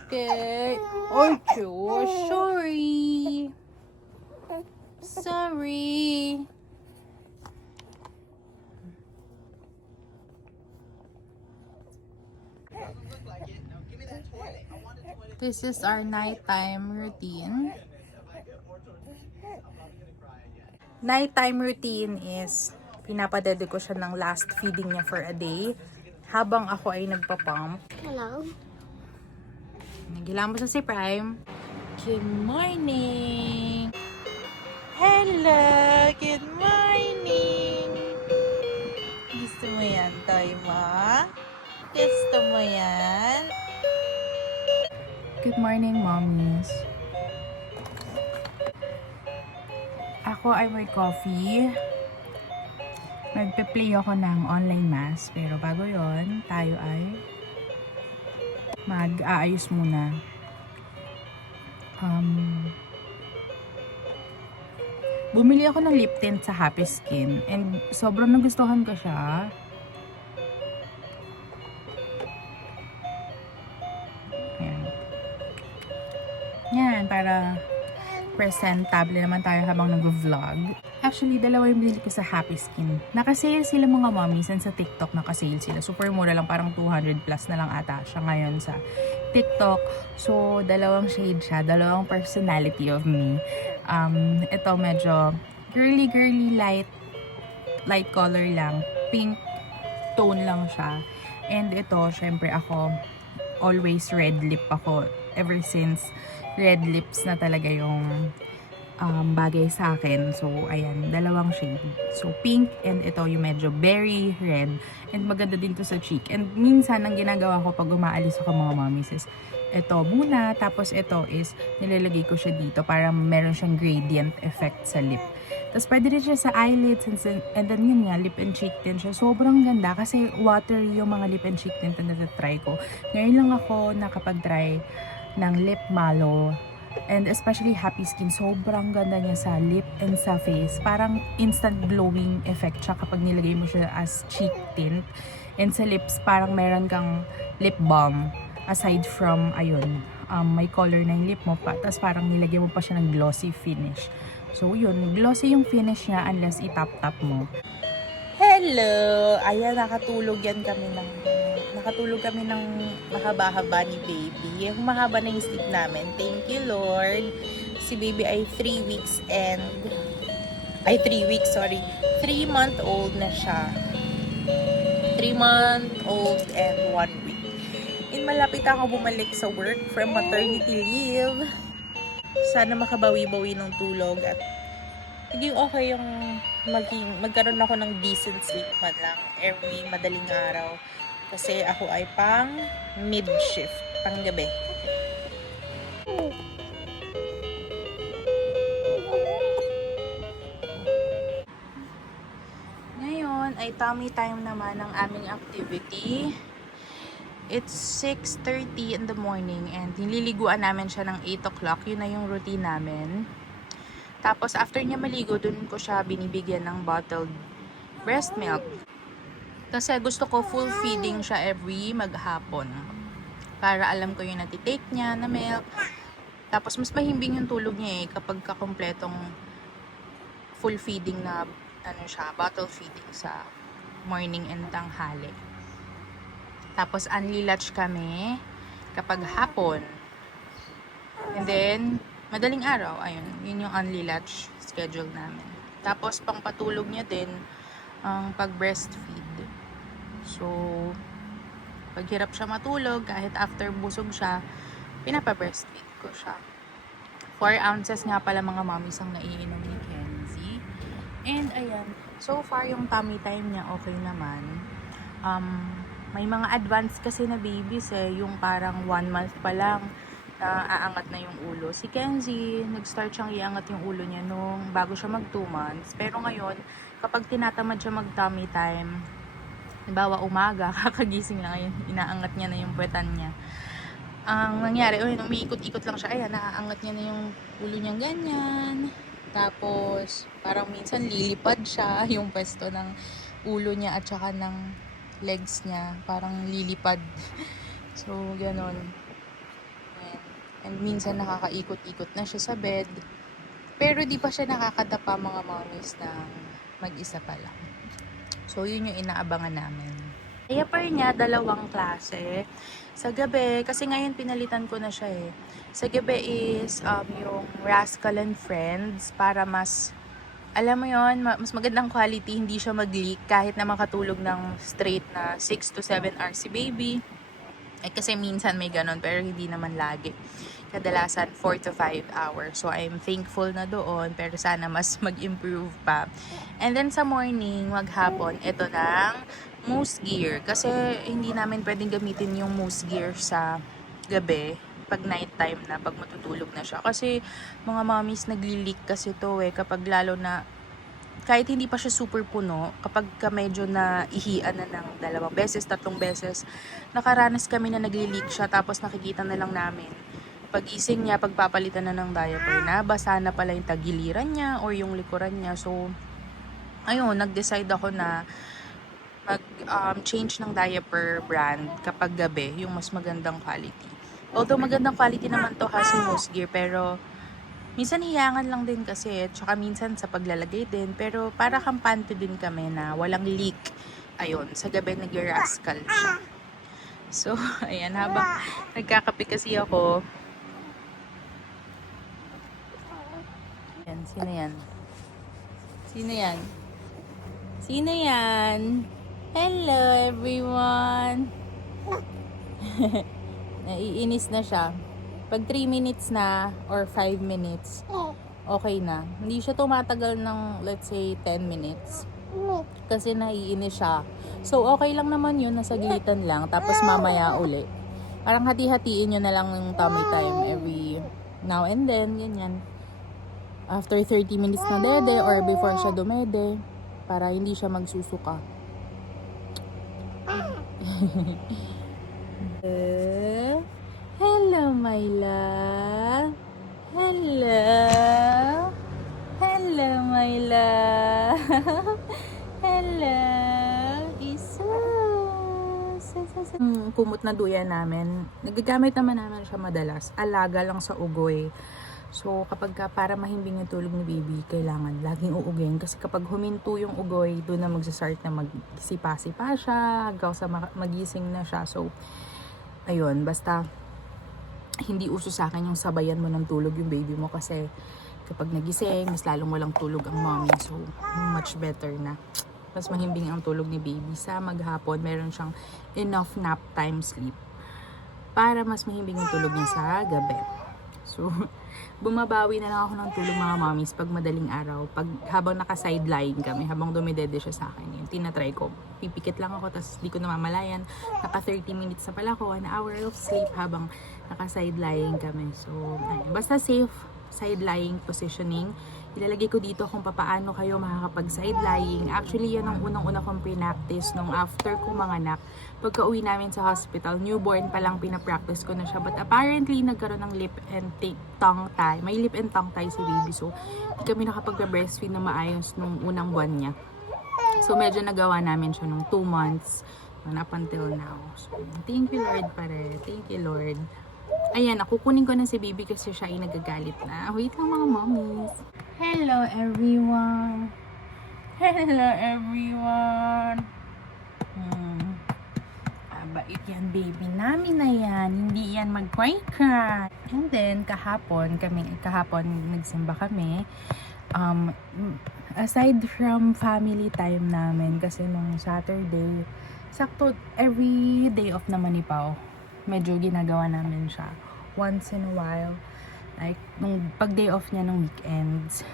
Okay. Ocho, sorry. Sorry. This is our nighttime routine. Nighttime routine is pinapadede ko siya ng last feeding niya for a day habang ako ay nagpa-pump. Hello. Nagilamo sa si Prime. Good morning! Hello! Good morning! Gusto mo yan, Toy mo? Gusto mo yan? Good morning, mommies. Ako ay may coffee. Nagpe-play ako ng online mass. Pero bago yon, tayo ay mag-aayos muna. Bumili ako ng lip tint sa Happy Skin. And sobrang nagustuhan ko siya. Ayan. Yan, para presentable naman tayo habang nag-vlog. Actually, dalawa yung binili ko sa Happy Skin. Nakasale sila mga mommies and sa TikTok nakasale sila. Super mura lang, parang 200 plus na lang ata siya ngayon sa TikTok. So, dalawang shade siya, dalawang personality of me. Ito medyo girly light color lang. Pink tone lang siya. And ito, syempre ako, always red lip ako. Ever since red lips na talaga yung bagay sa akin. So, ayan, dalawang shade. So, pink and ito yung medyo berry red. And maganda din to sa cheek. And minsan, ang ginagawa ko pag umaalis ako mga mommies is ito muna. Tapos ito is nilalagay ko siya dito para meron siyang gradient effect sa lip. Tapos pwede rin siya sa eyelids and then yun nga, lip and cheek tint siya. Sobrang ganda kasi watery yung mga lip and cheek tint na natatry ko. Ngayon lang ako nakapag-try ng lip malo. And especially Happy Skin, sobrang ganda niya sa lip and sa face. Parang instant glowing effect siya kapag nilagay mo siya as cheek tint. And sa lips, parang meron kang lip balm. Aside from, ayun, may color na yung lip mo pa. Tapos parang nilagay mo pa siya ng glossy finish. So yun, glossy yung finish niya unless itap-tap mo. Hello! Ayan, nakatulog kami ng mahaba-haba ni baby. Mahaba na yung sleep namin. Thank you, Lord. Si baby ay 3 month-old na siya. 3-month-old and 1 week. And malapit ako bumalik sa work from maternity leave. Sana makabawi-bawi ng tulog at hindi okay yung magkaroon ako ng decent sleep man lang every madaling araw. Kasi ako ay pang mid-shift, pang gabi. Ngayon ay tummy time naman ng aming activity. It's 6:30 in the morning and nililiguan namin siya ng 8 o'clock. Yun na yung routine namin. Tapos after niya maligo, dun ko siya binibigyan ng bottled breast milk. Kasi gusto ko full feeding siya every maghapon. Para alam ko yung natitake niya na milk. Tapos mas mahimbing yung tulog niya kapag kakompletong full feeding na bottle feeding sa morning and tanghali. Tapos unli-latch kami kapag hapon. And then madaling araw, ayun, yun yung unli-latch schedule namin. Tapos pang patulog niya din ang pag-breastfeed. So, pag hirap siya matulog, kahit after busog siya, pinapa-breastfeed ko siya. 4 ounces nga pala mga mommies ang naiinom ni Kenzie. And ayan, so far yung tummy time niya okay naman. May mga advanced kasi na babies yung parang 1 month pa lang na aangat na yung ulo. Si Kenzie, nag-start siyang iangat yung ulo niya nung bago siya mag 2 months. Pero ngayon, kapag tinatamad siya mag-tummy time, halimbawa umaga, kakagising na ngayon, inaangat niya na yung puwetan niya. Ang nangyari, umiikot-ikot lang siya, ayan, naaangat niya na yung ulo niyang ganyan. Tapos, parang minsan lilipad siya, yung pwesto ng ulo niya at saka ng legs niya, parang lilipad. So, ganon. And minsan nakakaikot-ikot na siya sa bed. Pero di pa siya nakakatapa mga mommies na mag-isa pa lang. So, yun yung inaabangan namin. Diaper niya, dalawang klase. Sa gabi, kasi ngayon pinalitan ko na siya eh. Sa gabi is yung Rascal and Friends para mas, alam mo yon, mas magandang quality, hindi siya mag-leak kahit na makatulog ng straight na 6 to 7 hours si baby. Eh, kasi minsan may ganun, pero hindi naman lagi. Kadalasan 4 to 5 hours. So, I'm thankful na doon, pero sana mas mag-improve pa. And then sa morning, maghapon, ito ng Moose Gear. Kasi hindi namin pwedeng gamitin yung Moose Gear sa gabi pag nighttime na, pag matutulog na siya. Kasi mga mommies nagli-leak kasi to eh, kapag lalo na kahit hindi pa siya super puno, kapag ka medyo na ihian na ng 2 beses, 3 beses, nakaranas kami na nagli-leak siya, tapos nakikita na lang namin. Pagising niya, pagpapalitan na ng diaper na, basa na pala yung tagiliran niya or yung likuran niya. So, ayun, nag-decide ako na mag-change ng diaper brand kapag gabi, yung mas magandang quality. Although magandang quality naman to ha, si Moose Gear, pero minsan hiyangan lang din kasi, tsaka minsan sa paglalagay din, pero para kampante din kami na walang leak. Ayun, sa gabi nag-rascal siya. So, ayan, habang nagkakape kasi ako. Ayan, sino yan? Sino yan? Sino yan? Hello, everyone! Naiinis na siya. Pag 3 minutes na or 5 minutes, okay na. Hindi siya tumatagal ng, let's say, 10 minutes. Kasi naiinis siya. So, okay lang naman yun. Nasa gilitan lang. Tapos mamaya uli. Parang hati-hatiin nyo na lang yung tummy time every now and then. Ganyan. After 30 minutes na dede or before siya dumede. Para hindi siya magsusuka. Hello, my love. Hello. Hello, my love. Hello. Isus. Kumot na duyan namin. Nagagamit naman namin siya madalas. Alaga lang sa ugoy. So, kapag para mahimbing yung tulog ni baby, kailangan laging uugin. Kasi kapag huminto yung ugoy, doon na magsasart na magsipa-sipa siya, hanggang sa magising na siya. So, ayun, basta hindi uso sa akin yung sabayan mo ng tulog yung baby mo kasi kapag nagising, mas lalong walang tulog ang mommy. So, much better na. Mas mahimbing ang tulog ni baby. Sa maghapon, meron siyang enough nap time sleep para mas mahimbing yung tulog niya sa gabi. So, bumabawi na lang ako ng tulog mga mommies pag madaling araw. Pag habang naka-sideline kami, habang dumidede siya sa akin, yun, tinatry ko. Pipikit lang ako, tapos di ko namamalayan. Naka 30 minutes na pala ako, 1 hour of sleep habang naka-sideline kami. So, ayun. Basta safe side-lying positioning. Ilalagay ko dito kung paano kayo makakapag-side-lying. Actually, yan ang unang-una kong pinactice nung after ko manganak. Pagka uwi namin sa hospital, newborn pa lang pinapractice ko na siya. But apparently, nagkaroon ng lip and tongue tie. May lip and tongue tie si baby. So, hindi kami nakapag-breastfeed na maayos nung unang buwan niya. So, medyo nagawa namin siya nung 2 months up until now. So, thank you Lord pare. Thank you Lord. Ayan, kukunin ko na si baby kasi siya ay nagagalit na. Wait lang mga mommies. Hello everyone. Hello everyone. Bait yan baby namin na yan. Hindi yan mag-cry. And then, kahapon nagsimba kami. Aside from family time namin, kasi nung Saturday, sakto every day off naman ni Pao, medyo ginagawa namin siya once in a while, like nung pag day off niya ng weekends,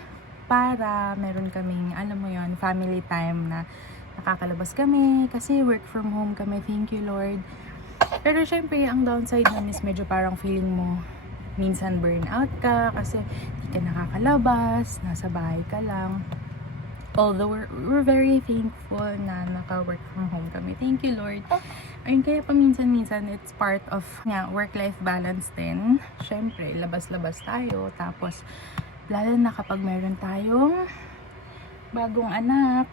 para meron kaming, alam mo yon, family time na nakakalabas kami kasi work from home kami, thank you Lord. Pero syempre ang downside nun is medyo parang feeling mo minsan burnout ka kasi di ka nakakalabas, nasa bahay ka lang. Although we're very thankful na naka-work from home kami. Thank you, Lord. Ayun, kaya paminsan-minsan, it's part of work-life balance din. Siyempre, labas-labas tayo. Tapos, lalo na kapag meron tayong bagong anak,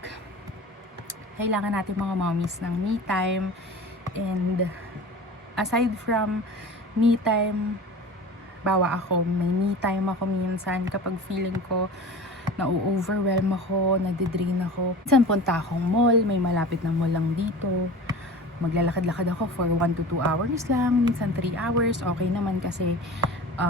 kailangan natin mga mommies ng me time. And, aside from me time, bawa ako, may me time ako minsan kapag feeling ko na-overwhelm ako, nadidrain ako. Minsan punta akong mall, may malapit na mall lang dito. Maglalakad-lakad ako for 1 to 2 hours lang, minsan 3 hours, okay naman kasi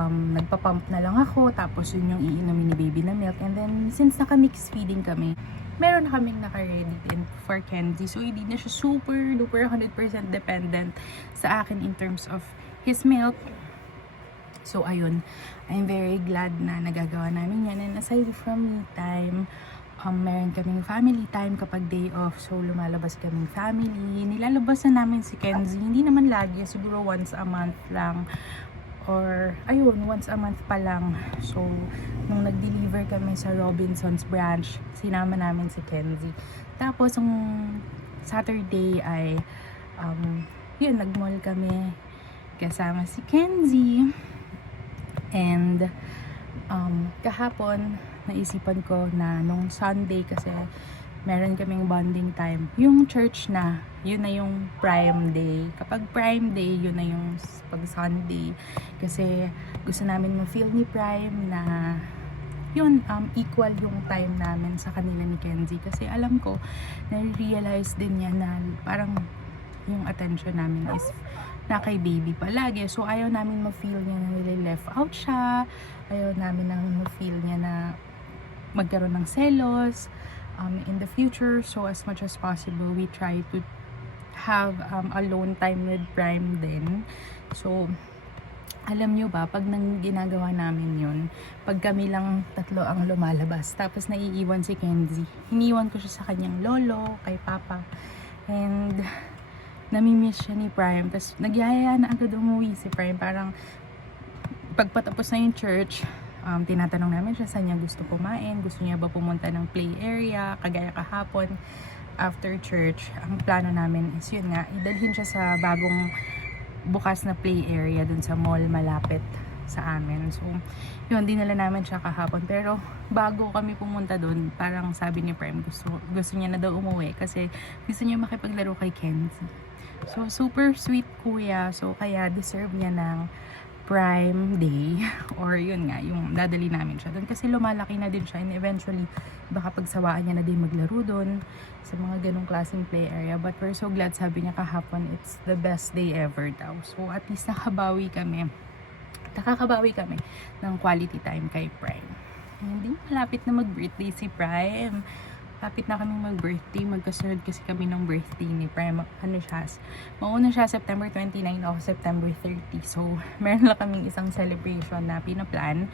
nagpa-pump na lang ako, tapos yun yung iinumin ni baby na milk. And then, since naka-mix feeding kami, meron na kaming naka-ready din for Kenzie. So, hindi na siya super duper 100% dependent sa akin in terms of his milk. So, ayun, I'm very glad na nagagawa namin yan. And aside from me time, meron kaming family time kapag day off. So, lumalabas kaming family. Nilalabas na namin si Kenzie. Hindi naman lagi, siguro once a month lang. Or, ayun, once a month pa lang. So, nung nag-deliver kami sa Robinson's branch, sinama namin si Kenzie. Tapos, ang Saturday ay, yun, nag-mall kami kasama si Kenzie. And, kahapon, naisipan ko na nung Sunday kasi meron kaming bonding time. Yung church na, yun na yung prime day. Kapag prime day, yun na yung pag Sunday. Kasi gusto namin ma-feel ni Prime na yun, equal yung time namin sa kanila ni Kenzie. Kasi alam ko, na-realize din niya na parang yung attention namin is na kay baby palagi. So, ayaw namin ma-feel niya na nilileft out siya. Ayaw namin na ma-feel niya na magkaroon ng selos in the future. So, as much as possible, we try to have alone time with Prime din. So, alam nyo ba, pag nang ginagawa namin yun, pag kami lang tatlo ang lumalabas, tapos naiiwan si Kenzie, iniwan ko siya sa kanyang lolo, kay Papa, and namimiss siya ni Prime. Tapos nagyayaya na agad umuwi si Prime. Parang pagpatapos na yung church, tinatanong namin siya saan niya gusto kumain, gusto niya ba pumunta ng play area, kagaya kahapon after church. Ang plano namin is yun nga, idalhin siya sa bagong bukas na play area dun sa mall malapit sa amin. So, yun, dinala namin siya kahapon. Pero, bago kami pumunta dun, parang sabi ni Prime, gusto niya na daw umuwi kasi gusto niya makipaglaro kay Kenzie. So, super sweet kuya. So, kaya deserve niya ng Prime Day. Or yun nga, yung dadali namin siya doon. Kasi lumalaki na din siya. And eventually, baka pagsawaan niya na din maglaro doon sa mga ganong klaseng play area. But we're so glad, sabi niya kahapon, it's the best day ever daw. So, at least nakakabawi kami ng quality time kay Prime. Hindi malapit na mag-birthday si Prime. Lapit na kami mag-birthday. Magkasunod kasi kami ng birthday ni Prime. Ano siya? Mauna siya September 29 ako September 30. So, meron lang kaming isang celebration na pinaplan.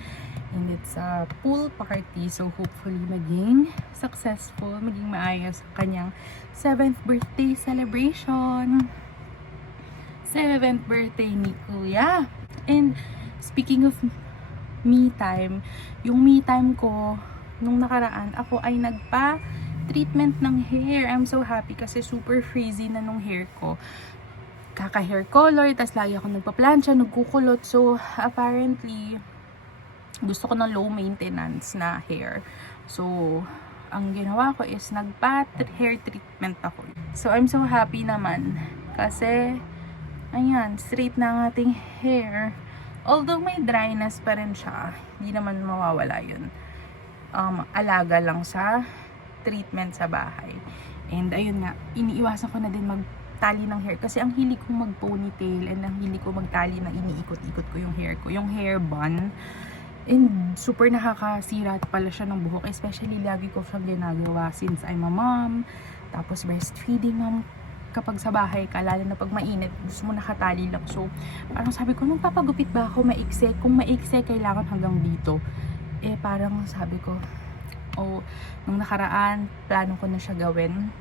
And it's a pool party. So, hopefully maging successful, maging maayos ang kanyang 7th birthday celebration. 7th birthday ni Kuya. And, speaking of me time, yung me time ko, nung nakaraan, ako ay nagpa-treatment ng hair. I'm so happy kasi super frizzy na nung hair ko. Kaka-hair color, tas lagi ako nagpa-plancha, nagkukulot. So, apparently, gusto ko ng low maintenance na hair. So, ang ginawa ko is nagpa-hair treatment ako. So, I'm so happy naman. Kasi, ayan, straight na ang ating hair. Although may dryness pa rin siya, hindi naman mawawala yun. Alaga lang sa treatment sa bahay. And ayun nga, iniiwasan ko na din magtali ng hair kasi ang hilig ko mag-ponytail and ang hilig ko magtali na iniikot-ikot ko yung hair ko, yung hair bun. And super nakakasira pala siya ng buhok, especially lagi ko siyang ginagawa since I'm a mom, tapos breastfeeding mom. Kapag sa bahay ka, lalo na pag mainit, gusto mo nakatali lang. So, parang sabi ko, nung papagupit ba ako maikse? Kung maikse, kailangan hanggang dito. Eh, parang sabi ko, nung nakaraan, plano ko na siya gawin.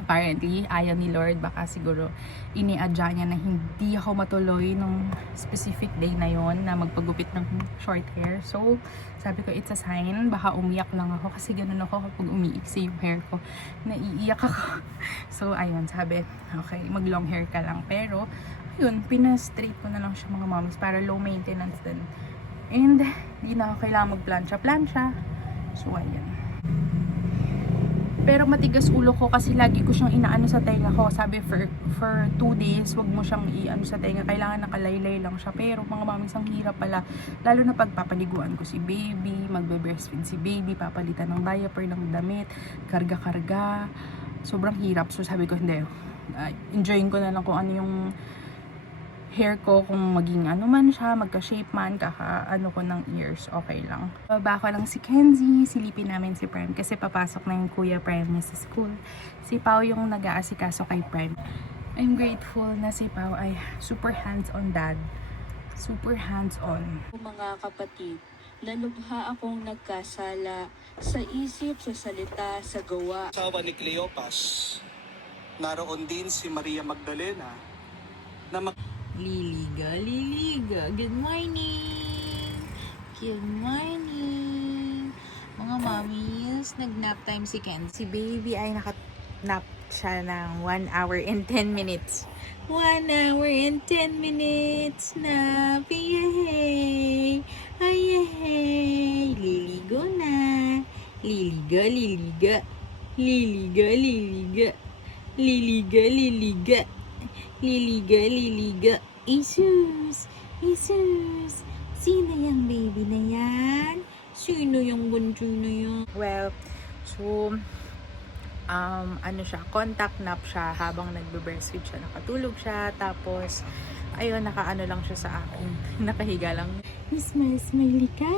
Apparently, ayaw ni Lord, baka siguro ini-adya niya na hindi ako matuloy nung specific day na yon na magpagupit ng short hair. So, sabi ko, it's a sign. Baka umiyak lang ako kasi ganun ako kapag umiiksi yung hair ko. Naiiyak ako. So, ayun, sabi, okay, mag-long hair ka lang. Pero, ayun, pina-straight ko na lang siya mga moms para low maintenance din. And, di na ako kailangan mag-plancha. So, ayan. Pero matigas ulo ko kasi lagi ko siyang inaano sa tenga ko. Sabi for 2 days, wag mo siyang iano sa tenga. Kailangan nakalaylay lang siya. Pero mga mamis, ang hirap pala. Lalo na pagpapaliguan ko si baby, magbe-breastfeed si baby, papalitan ng diaper, ng damit, karga-karga. Sobrang hirap. So sabi ko, hindi. Enjoyin ko na lang kung ano yung hair ko, kung maging ano man siya, magka-shape man, kaka-ano ko ng ears, okay lang. Baba ko lang si Kenzie, silipin namin si Prime kasi papasok na yung Kuya Prime niya sa school. Si Pao yung nag-aasikaso kay Prime. I'm grateful na si Pao ay super hands-on dad. Super hands-on. Mga kapatid, nalubha akong nagkasala sa isip, sa salita, sa gawa. Asawa ni Cleopas, naroon din si Maria Magdalena na Liliga. Good morning! Good morning! Mga mommies, nag-nap time si Ken. Si baby ay naka-nap siya ng 1 hour and 10 minutes. 1 hour and 10 minutes nap. Yay! Ay, yay! Liligo na. Liliga. Liliga. Isus! Sino yung baby na yan? Sino yung bunso na yan? Well, so, ano siya, contact nap siya habang nagbe-breastfeed siya. Nakatulog siya, tapos, ayun, nakaano lang siya sa akin. Nakahiga lang. Smiley ka.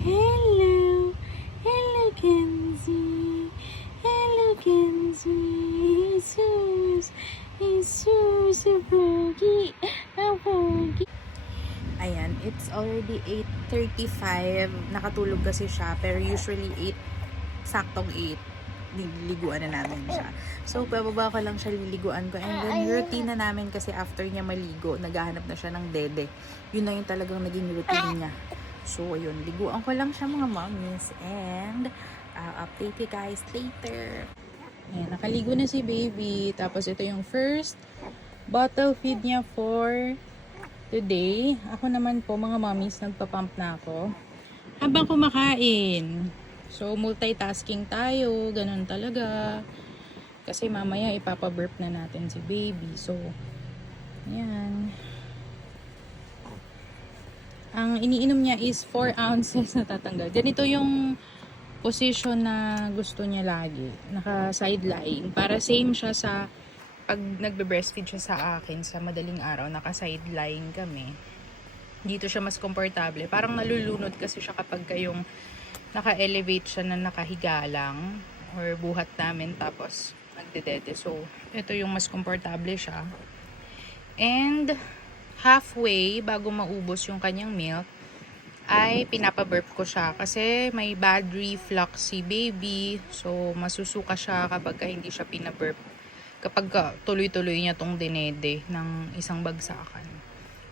Hello, Kenzie. Jesus, a Fergie. Ayan, it's already 8:35. Nakatulog kasi siya, pero usually 8, saktong 8, nililiguan na namin siya. So, bababa ko lang siya, liliguan ko. And then, routine na namin kasi after niya maligo, naghahanap na siya ng dede. Yun na yung talagang naging routine niya. So, ayun, liguan ko lang siya mga mommies. And, I'll update you guys later. Ayan, nakaligo na si baby. Tapos, ito yung first bottle feed niya for today. Ako naman po, mga mommies, nagpa-pump na ako habang kumakain. So, multitasking tayo. Ganun talaga. Kasi mamaya, ipapaburp na natin si baby. So, ayan. Ang iniinom niya is 4 ounces na tatanggal. Ganito yung position na gusto niya lagi. Naka-sideline. Para same siya sa pag nagbe-breastfeed siya sa akin sa madaling araw, naka-sideline kami. Dito siya mas komportable. Parang nalulunod kasi siya kapag kayong naka-elevate siya na nakahiga lang or buhat namin tapos nagdedede. So, ito yung mas komportable siya. And halfway bago maubos yung kanyang milk ay pinapaburp ko siya kasi may bad reflux si baby. So, masusuka siya kapag hindi siya pinaburp. Kapag tuloy-tuloy niya tong dinede ng isang bagsakan.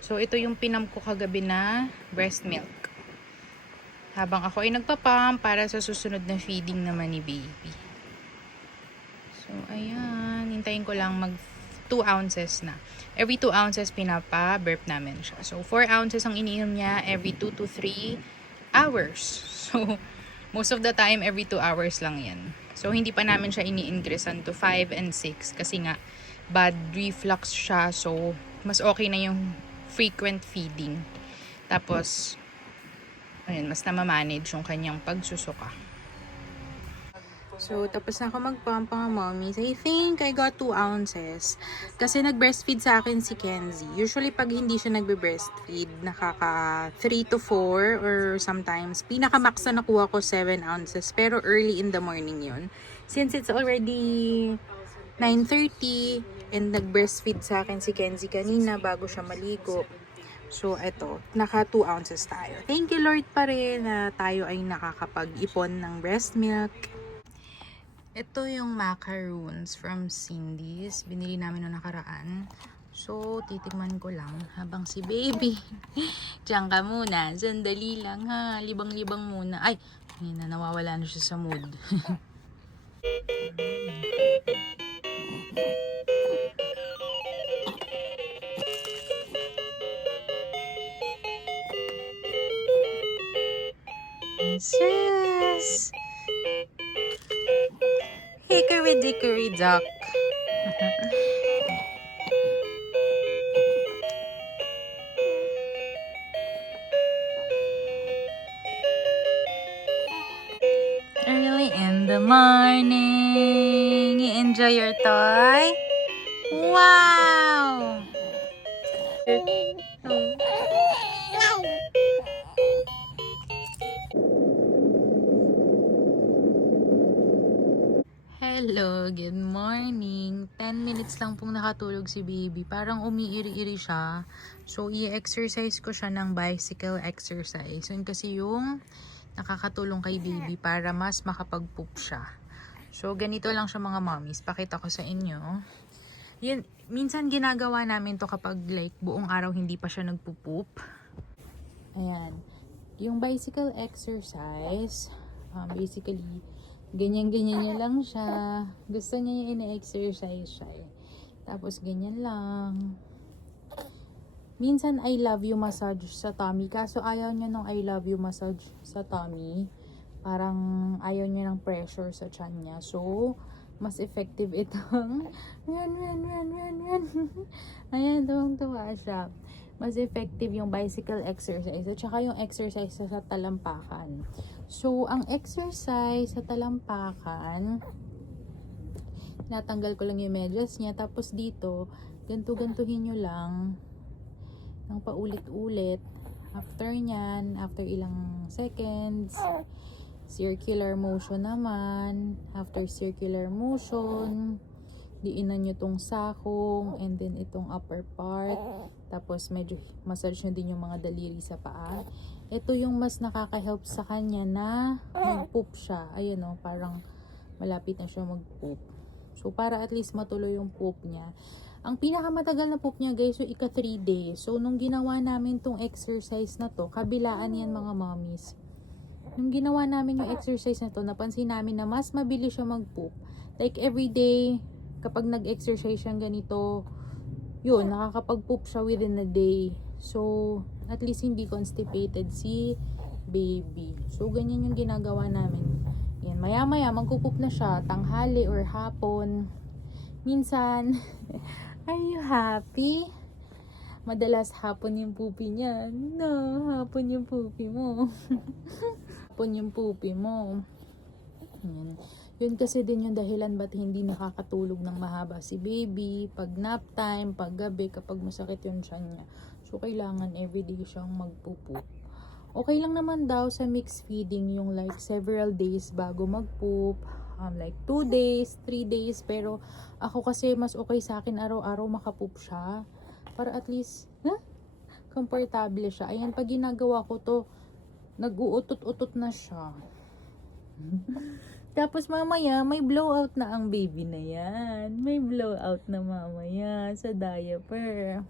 So, ito yung pinam ko kagabi na breast milk. Habang ako ay nagpapam para sa susunod na feeding naman ni baby. So, ayan. Hintayin ko lang mag 2 ounces na. Every 2 ounces pinapa-burp namin siya. So, 4 ounces ang iniinom niya every 2 to 3 hours. So, most of the time, every 2 hours lang yan. So, hindi pa namin siya ini-increasean to 5 and 6 kasi nga, bad reflux siya. So, mas okay na yung frequent feeding. Tapos, ayun, mas namamanage yung kanyang pagsusuka. So, tapos na ako mag-pump mga mommies. I think I got 2 ounces. Kasi nag-breastfeed sa akin si Kenzie. Usually, pag hindi siya nagbe-breastfeed, nakaka 3 to 4 or sometimes, pinaka-max na nakuha ko 7 ounces. Pero early in the morning yun. Since it's already 9:30 and nag-breastfeed sa akin si Kenzie kanina bago siya maligo. So, eto, naka 2 ounces tayo. Thank you Lord pa rin na tayo ay nakakapag-ipon ng breast milk. Ito yung macaroons from Cindy's. Binili namin noong nakaraan. So, titikman ko lang habang si baby. Diyan ka muna. Sandali lang ha. Libang-libang muna. Ay, na nawawala na siya sa mood. Yes! hickory dickory dock. Early in the morning, you enjoy your toy? Wow! Hello, good morning. 10 minutes lang pong nakatulog si baby. Parang umiiri-iri siya. So, i-exercise ko siya ng bicycle exercise. Yun kasi yung nakakatulong kay baby para mas makapag-poop siya. So, ganito lang siya mga mommies. Pakita ko sa inyo. Yun, minsan ginagawa namin to kapag like buong araw hindi pa siya nagpo-poop. Ayan. Yung bicycle exercise, basically, ganyan-ganyan niya lang siya. Gusto niya yung ina-exercise siya eh. Tapos ganyan lang. Minsan I love you massage sa tummy. Kaso ayaw niya nung I love you massage sa tummy. Parang ayaw niya ng pressure sa tiyan niya. So, mas effective itong run. Ayan, tuwang-tuwa siya. Mas effective yung bicycle exercise at saka yung exercise sa talampakan. So, ang exercise sa talampakan, natanggal ko lang yung medyas niya. Tapos dito, gantu-gantuhin nyo lang ng paulit-ulit. After nyan, after ilang seconds, circular motion naman. After circular motion, diinan nyo tong sakong and then itong upper part. Tapos medyo massage nyo din yung mga daliri sa paa. Ito yung mas nakaka-help sa kanya na mag-poop siya. Ayan o, parang malapit na siya mag-poop. So, para at least matuloy yung poop niya. Ang pinakamatagal na poop niya guys, so ika 3 days. So, nung ginawa namin tong exercise na to, kabilaan yan mga mommies. Nung ginawa namin yung exercise na to, napansin namin na mas mabilis siya mag-poop. Like every day, kapag nag-exercise siyang ganito, yun, nakakapag-poop siya within a day. So, at least hindi constipated si baby. So, ganyan yung ginagawa namin. Yan, maya-maya, magpupoop na siya, tanghali or hapon. Minsan, are you happy? Madalas hapon yung poopy niya. No, hapon yung poopy mo. Hapon yung poopy mo. Yan. Yun kasi din yung dahilan ba't hindi nakakatulog ng mahaba si baby, pag nap time, pag gabi, kapag masakit yung tiyan niya. So, kailangan everyday siyang magpupoop. Okay lang naman daw sa mixed feeding yung like several days bago magpoop. Like 2 days, 3 days. Pero ako kasi mas okay sa akin araw-araw makapoop siya. Para at least, komportable siya. Ayan, pag ginagawa ko to, nag-uutot-utot na siya. Tapos mamaya, may blowout na ang baby na yan. May blowout na mamaya sa diaper.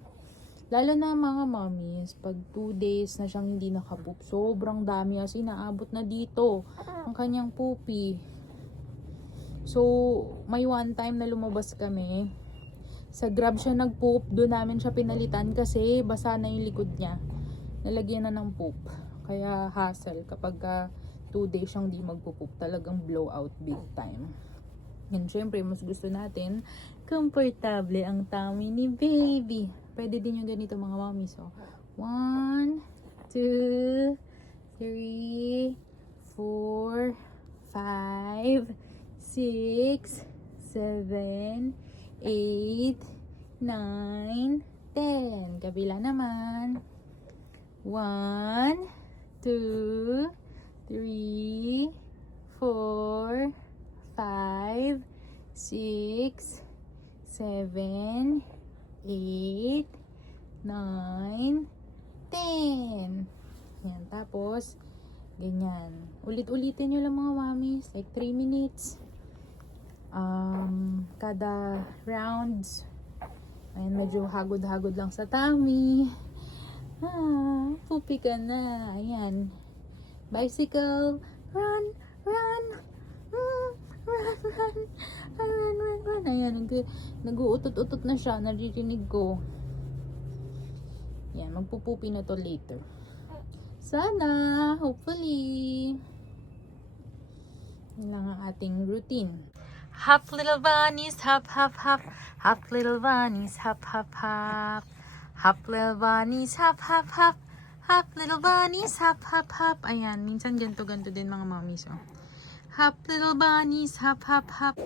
Lalo na mga mommies, pag 2 days na siyang hindi nakapoop, sobrang dami kasi naabot na dito ang kanyang poopy. So, may one time na lumabas kami. Sa Grab siya nagpoop, doon namin siya pinalitan kasi basa na yung likod niya. Nalagyan na ng poop. Kaya hassle kapag 2 days siyang di magpupoop, talagang blowout big time. And syempre, mas gusto natin komportable ang tummy ni baby. Pwede din yung ganito mga mommy. So, 1, 2, 3, 4, 5, 6, 7, 8, 9, 10. Kabila naman. 1, 2, 3, 4, 5, 6, 7, 8, 9, 10. Yan, tapos, ganyan. Ulit-ulitin nyo lang mga mamis. Like 3 minutes. Kada rounds. Ayan, medyo hagod-hagod lang sa tummy. Poopy ka na. Ayan. Bicycle, run, run, run. Ayan, nag-uutot-utot na siya, naririnig ko. Yan, magpupupi na to later. Sana, hopefully. Yan lang ang ating routine. Hop little bunnies, hop, hop, hop. Hop little bunnies, hop, hop, hop. Hop little bunnies, hop, hop, hop. Hop little bunnies, hop, hop, hop. Ayan, minsan ganto-ganto din mga mommies. Oh. Hop little bunnies, hop, hop, hop.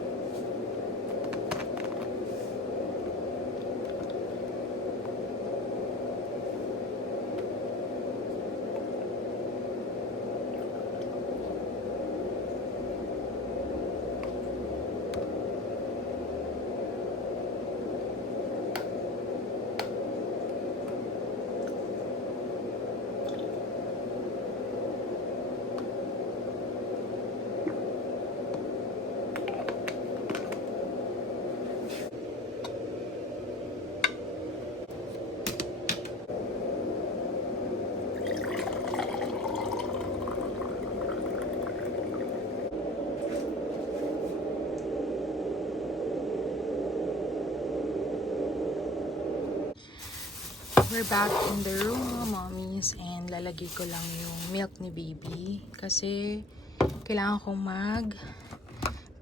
We're back in the room mga mommies and lalagay ko lang yung milk ni baby kasi kailangan kong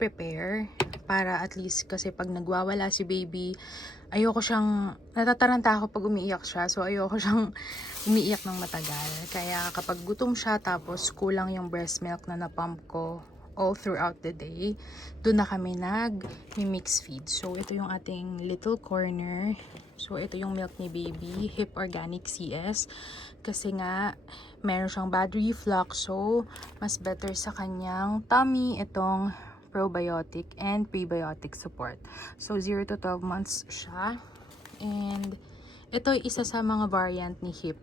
mag-prepare para at least kasi pag nagwawala si baby ayoko siyang, natataranta ako pag umiiyak siya, so ayoko siyang umiiyak ng matagal, kaya kapag gutom siya tapos kulang yung breast milk na napump ko all throughout the day, doon na kami nag-mix feed. So ito yung ating little corner. So ito yung milk ni baby, Hip Organic CS, kasi nga meron siyang bad reflux, so mas better sa kanyang tummy itong probiotic and prebiotic support. So 0 to 12 months siya, and ito isa sa mga variant ni Hip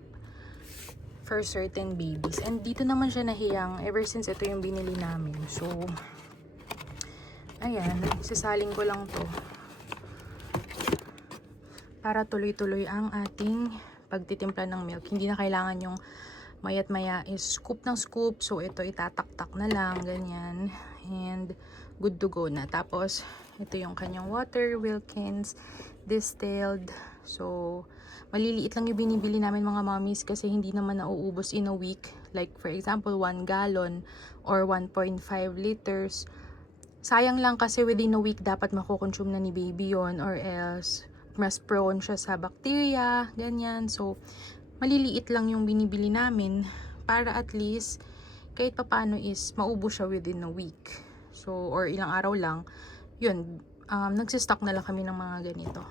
for certain babies, and dito naman siya nahiyang ever since ito yung binili namin. So ayan, sasaling ko lang to para tuloy-tuloy ang ating pagtitimpla ng milk. Hindi na kailangan yung mayat maya is scoop ng scoop. So ito itatak-tak na lang, ganyan. And good to go na. Tapos ito yung kanyang water, Wilkins distilled. So maliliit lang yung binibili namin mga mommies kasi hindi naman nauubos in a week. Like for example, 1 gallon or 1.5 liters. Sayang lang kasi within a week dapat makukonsume na ni baby yon, or else mas prone siya sa bacteria, ganyan. So, maliliit lang yung binibili namin para at least kahit papano is maubos siya within a week. So, or ilang araw lang, yun, nagsistock na lang kami ng mga ganito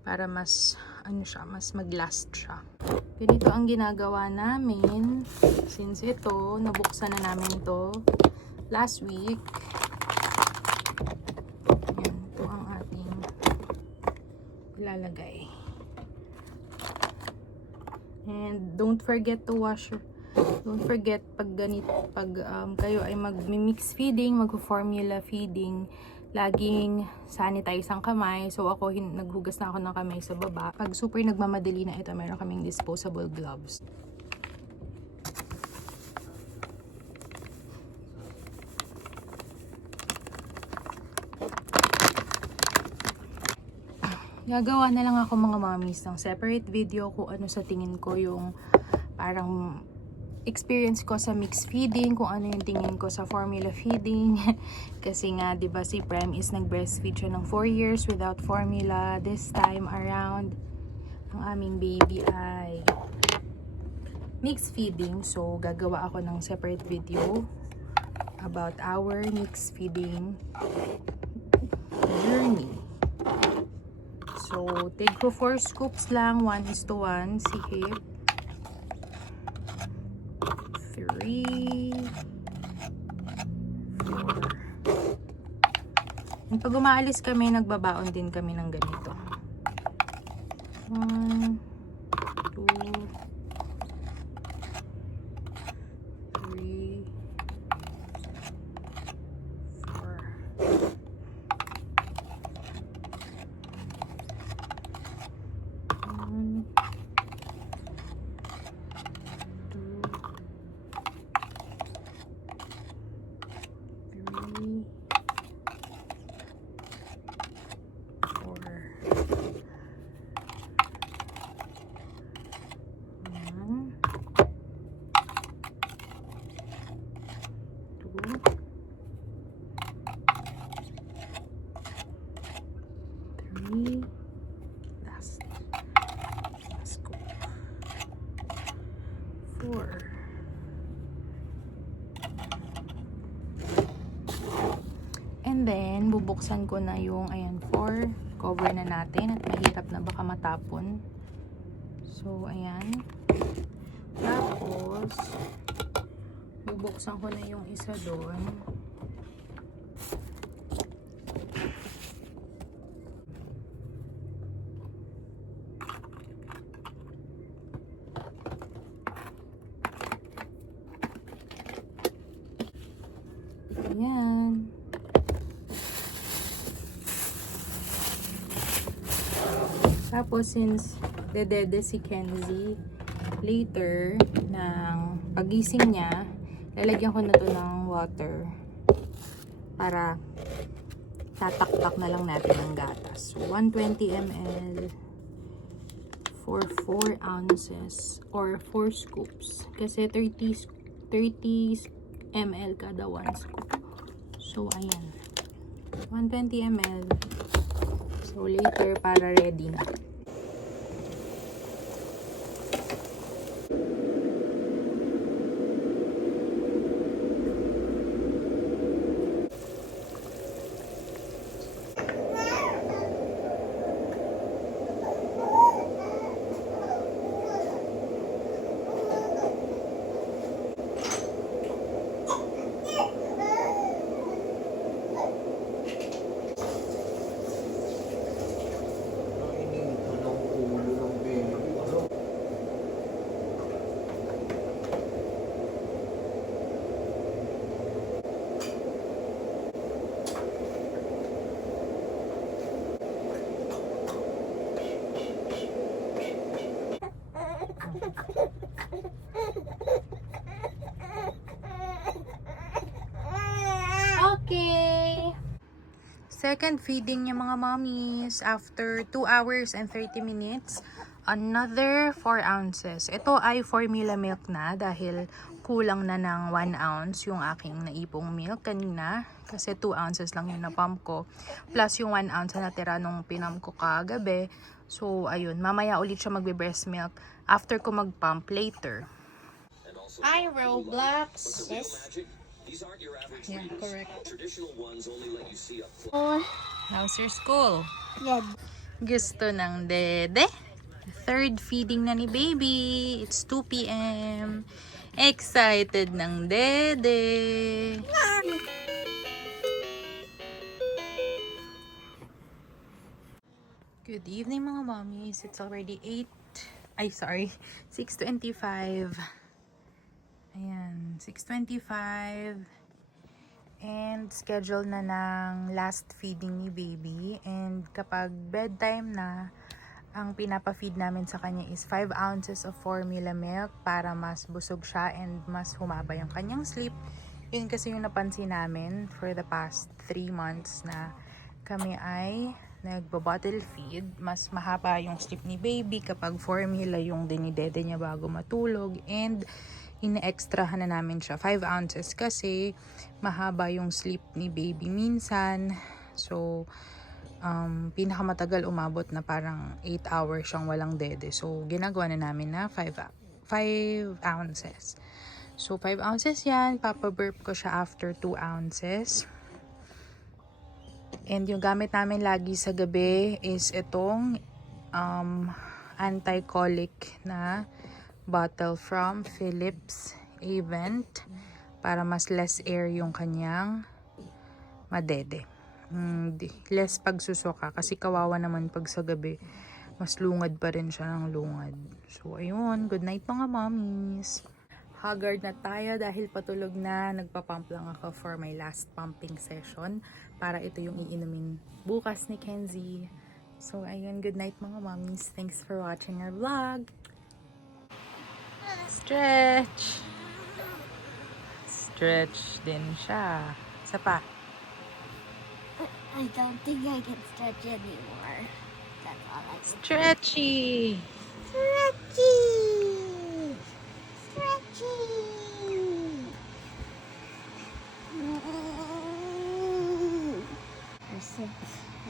para mas, ano siya, mas mag-last siya. Ganito ang ginagawa namin since ito, nabuksan na namin ito last week. Yan, ito ang ating ilalagay. And don't forget to wash your, don't forget pag ganito, pag kayo ay mag-mix feeding, mag-formula feeding, laging sanitize ang kamay. So ako naghugas na ako ng kamay sa baba. Pag super nagmamadali na ito, meron kaming disposable gloves. Gagawa na lang ako mga mommies ng separate video kung ano sa tingin ko yung parang experience ko sa mixed feeding, kung ano yung tingin ko sa formula feeding. Kasi nga, di ba si Prem is nag-breastfeed siya ng 4 years without formula. This time around, ang aming baby ay mixed feeding. So, gagawa ako ng separate video about our mixed feeding journey. So, take ko 4 scoops lang. 1:1 si Hip. 3, 4. Pag umaalis kami, nagbabaon din kami ng ganito. 1, 2, 3, 4. 4. And then, bubuksan ko na yung, ayan, 4. Cover na natin at mahirap na baka matapon. So, ayan. Tapos, bubuksan ko na yung isa doon. Ayan. Tapos, since dedede si Kenzie, later, ng pagising niya, lalagyan ko na to ng water para tataktak na lang natin ang gatas. So, 120 ml for 4 ounces or 4 scoops. Kasi 30 ml kada 1 scoop. So, ayan. 120 ml. So, later para ready na. Okay. Second feeding niya mga mommies. After 2 hours and 30 minutes, another 4 ounces. Ito ay formula milk na dahil kulang na ng 1 ounce yung aking naipong milk kanina. Kasi 2 ounces lang yung napump ko. Plus yung 1 ounce na natira nung pinump ko kagabi. So, ayun. Mamaya ulit siya magbe-breast milk after ko mag-pump later. Hi, Roblox. Yes. These aren't your average Yeah, readers. correct. Traditional ones only let you see up close. Oh, How's your school? good. Gusto ng dede. Third feeding na ni baby. It's 2 p.m. Excited ng dede. Good evening mga mommies. It's already 6:25. Ayan, 6:25. And schedule na ng last feeding ni baby. And kapag bedtime na, ang pinapa-feed namin sa kanya is 5 ounces of formula milk para mas busog siya and mas humaba yung kanyang sleep. Yun kasi yung napansin namin for the past 3 months na kami ay nagbo-bottle feed. Mas mahaba yung sleep ni baby kapag formula yung dinidede niya bago matulog. And ine-extrahan na namin siya 5 ounces kasi mahaba yung sleep ni baby minsan. So, pinakamatagal umabot na parang 8 hours siyang walang dede. So, ginagawa na namin na 5 ounces. So, 5 ounces yan. Papa-burp ko siya after 2 ounces. And yung gamit namin lagi sa gabi is itong anti-colic na bottle from Philips Avent para mas less air yung kanyang madede. Less pagsusuka kasi kawawa naman pag sa gabi mas lungad pa rin siya ng lungad. So ayun, good night mga mommies. Haggard na tayo dahil patulog na. Nagpa-pump lang ako for my last pumping session para ito yung iinumin bukas ni Kenzie. So ayun, good night mga mommies. Thanks for watching our vlog. Stretch. Stretch din siya. Isa pa. I don't think I can stretch anymore. That's all I can. Stretchy. Stretchy! Stretchy!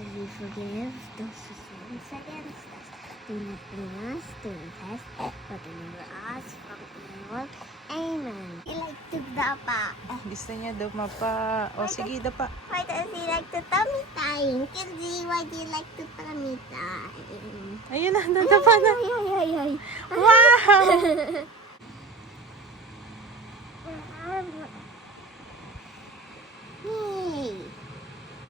As we forgive those who sin against us, do not bring us to the test, but deliver us from evil. Amen. He likes to dapa. Gusto niya dumapa. O, sige, dapa. Why does he like to tummy time? Kenzie, why do you like to tummy time? Ayun na, dadapa na. Ay. Wow!